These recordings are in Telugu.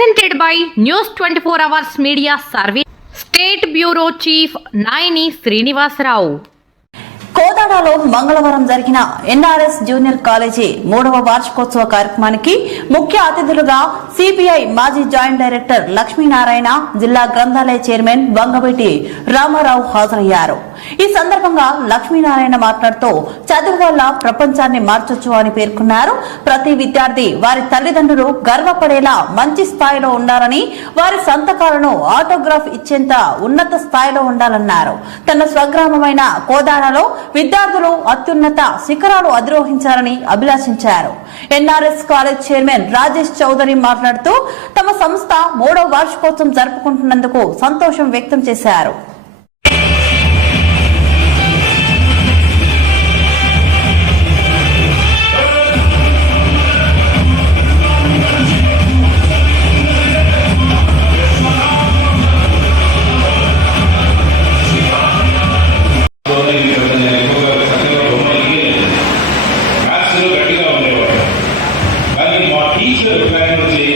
presented by News 24 Hours Media Service, State Bureau Chief Naini Srinivas Rao. జిల్లాలో మంగళవారం జరిగిన ఎన్ఆర్ఎస్ జూనియర్ కాలేజీ మూడవ వార్షికోత్సవ కార్యక్రమానికి ముఖ్య అతిథులుగా సిపిఐ మాజీ జాయింట్ డైరెక్టర్ లక్ష్మీనారాయణ జిల్లా గ్రంథాలయ చైర్మన్ వంగబెట్టి రామారావు హాజరయ్యారు. ఈ సందర్భంగా లక్ష్మీనారాయణ మాట్లాడుతూ చదువు వల్ల ప్రపంచాన్ని మార్చొచ్చు అని పేర్కొన్నారు. ప్రతి విద్యార్థి వారి తల్లిదండ్రులు గర్వపడేలా మంచి స్థాయిలో ఉండాలని వారి సంతకాలను ఆటోగ్రాఫ్ ఇచ్చేంత ఉన్నత స్థాయిలో ఉండాలన్నారు. తన స్వగ్రామమైన కోదాడలో విద్యార్థులు అత్యున్నత శిఖరాలు అధిరోహించాలని అభిలాషించారు. NRS college chairman Rajesh Chowdary మాట్లాడుతూ తమ సంస్థ మూడో వార్షికోత్సవం జరుపుకుంటున్నందుకు సంతోషం వ్యక్తం చేశారు.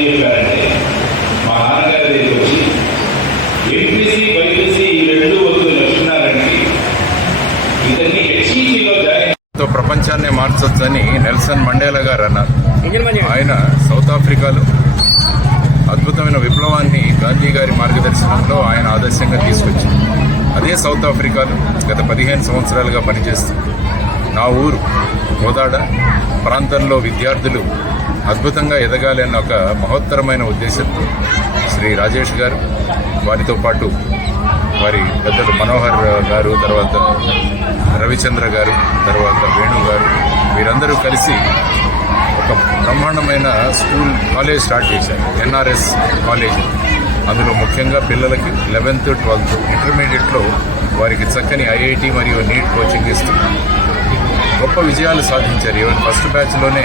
చెప్పారంటే మా నాన్నగారి దగ్గరికి వచ్చి ఎంపీసీ బైపీసీ ఈ రెండు వద్దు లక్ష్మీనారాయణకి. ఇతన్ని హెచ్ఈసీలో జాయిన్తో ప్రపంచాన్ని మార్చొచ్చని నెల్సన్ మండేలా గారు అన్నారు. ఆయన సౌత్ ఆఫ్రికాలో అద్భుతమైన విప్లవాన్ని గాంధీ గారి మార్గదర్శనంలో ఆయన ఆదర్శంగా తీసుకొచ్చారు. అదే సౌత్ ఆఫ్రికాలో గత పదిహేను సంవత్సరాలుగా పనిచేస్తూ నా ఊరు కోదాడ ప్రాంతంలో విద్యార్థులు అద్భుతంగా ఎదగాలి అన్న ఒక మహోత్తరమైన ఉద్దేశంతో శ్రీ రాజేష్ గారు. వారితో పాటు వారి పెద్దలు మనోహర్ గారు తర్వాత రవిచంద్ర గారు తర్వాత వేణు గారు వీరందరూ కలిసి ఒక బ్రహ్మాండమైన స్కూల్ కాలేజ్ స్టార్ట్ చేశారు. NRS college. అందులో ముఖ్యంగా పిల్లలకి లెవెన్త్ ట్వెల్త్ ఇంటర్మీడియట్లో వారికి చక్కని ఐఐటి మరియు నీట్ కోచింగ్ ఇస్తున్నారు గొప్ప విజయాలు సాధించారు. ఈవెన్ ఫస్ట్ బ్యాచ్లోనే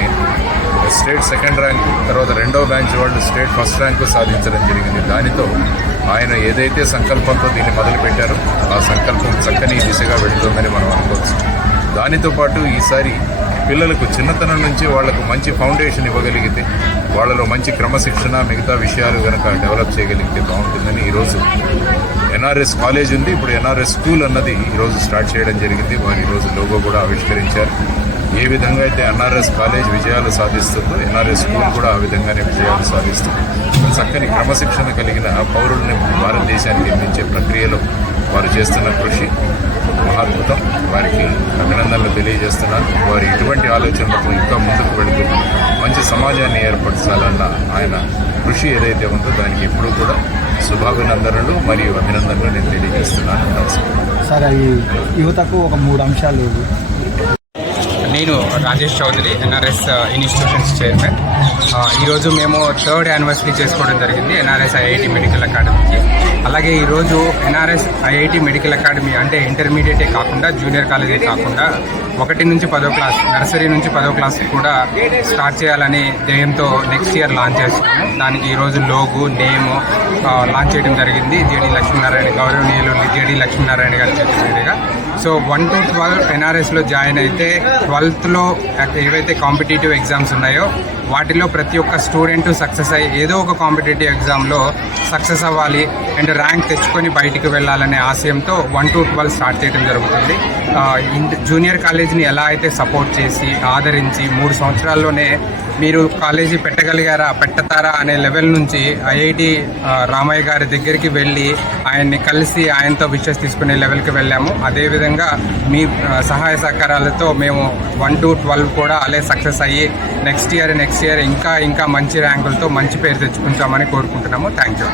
స్టేట్ సెకండ్ ర్యాంకు తర్వాత రెండో బ్యాంచ్ వాళ్ళు స్టేట్ ఫస్ట్ ర్యాంకు సాధించడం జరిగింది. దానితో ఆయన ఏదైతే సంకల్పంతో దీన్ని మొదలుపెట్టారో ఆ సంకల్పం చక్కని దిశగా వెళుతుందని మనం అనుకోవచ్చు. దానితో పాటు ఈసారి పిల్లలకు చిన్నతనం నుంచి వాళ్ళకు మంచి ఫౌండేషన్ ఇవ్వగలిగితే వాళ్ళలో మంచి క్రమశిక్షణ మిగతా విషయాలు కనుక డెవలప్ చేయగలిగితే బాగుంటుందని ఈరోజు ఎన్ఆర్ఎస్ కాలేజ్ ఉంది. ఇప్పుడు ఎన్ఆర్ఎస్ స్కూల్ అన్నది ఈరోజు స్టార్ట్ చేయడం జరిగింది. వారు ఈరోజు లోగో కూడా ఆవిష్కరించారు. ఏ విధంగా అయితే ఎన్ఆర్ఎస్ కాలేజ్ విజయాలు సాధిస్తుందో ఎన్ఆర్ఎస్ స్కూల్ కూడా ఆ విధంగానే విజయాలు సాధిస్తుంది. చక్కని క్రమశిక్షణ కలిగిన పౌరుల్ని భారతదేశానికి అందించే ప్రక్రియలో వారు చేస్తున్న కృషి మహాద్భుతం. వారికి అభినందనలు తెలియజేస్తున్నాను. వారి ఇటువంటి ఆలోచనలకు ఇంకా ముందుకు వెళుతూ మంచి సమాజాన్ని ఏర్పరచాలన్న ఆయన కృషి ఏదైతే ఉందో దానికి ఎప్పుడూ కూడా శుభాభినందనలు మరియు అభినందనలు నేను తెలియజేస్తున్నాను. నమస్కారం. సార్ అవి యువతకు ఒక మూడు అంశాలు. నేను Rajesh Chaudhary NRS institutions chairman ఈరోజు మేము థర్డ్ యానివర్సరీ చేసుకోవడం జరిగింది ఎన్ఆర్ఎస్ ఐఐటి మెడికల్ అకాడమీకి అలాగే ఈరోజు ఎన్ఆర్ఎస్ ఐఐటి మెడికల్ అకాడమీ అంటే ఇంటర్మీడియటే కాకుండా జూనియర్ కాలేజే కాకుండా ఒకటి నుంచి పదో క్లాస్ నర్సరీ నుంచి పదో క్లాస్ కూడా స్టార్ట్ చేయాలని ధ్యేయంతో నెక్స్ట్ ఇయర్ లాంచ్ చేస్తున్నాము. దానికి ఈరోజు లోగు నేము లాంచ్ చేయడం జరిగింది. జేడి లక్ష్మీనారాయణ గౌరవనీయులు జేడి లక్ష్మీనారాయణ గారి చేతుల మీదుగా. సో వన్ టు ట్వెల్వ్ ఎన్ఆర్ఎస్లో జాయిన్ అయితే ట్వెల్త్లో ఏవైతే కాంపిటేటివ్ ఎగ్జామ్స్ ఉన్నాయో వాటిలో ప్రతి ఒక్క స్టూడెంట్ సక్సెస్ అయ్యి ఏదో ఒక కాంపిటేటివ్ ఎగ్జామ్లో సక్సెస్ అవ్వాలి అండ్ ర్యాంక్ తెచ్చుకొని బయటికి వెళ్ళాలనే ఆశయంతో వన్ టు ట్వెల్వ్ స్టార్ట్ చేయడం జరుగుతుంది. జూనియర్ కాలేజ్ని ఎలా అయితే సపోర్ట్ చేసి ఆదరించి మూడు సంవత్సరాల్లోనే మీరు కాలేజీ పెట్టగలిగారా పెట్టతారా అనే లెవెల్ నుంచి ఐఐటి రామయ్య గారి దగ్గరికి వెళ్ళి ఆయన్ని కలిసి ఆయనతో విషెస్ తీసుకునే లెవెల్కి వెళ్ళాము. అదేవిధంగా మీ సహాయ సహకారాలతో మేము వన్ టు ట్వెల్వ్ కూడా అలే సక్సెస్ అయ్యి నెక్స్ట్ ఇయర్ నెక్స్ట్ ఇయర్ ఇంకా ఇంకా మంచి ర్యాంకులతో మంచి పేరు తెచ్చుకుంటామని కోరుకుంటున్నాము. Thank you.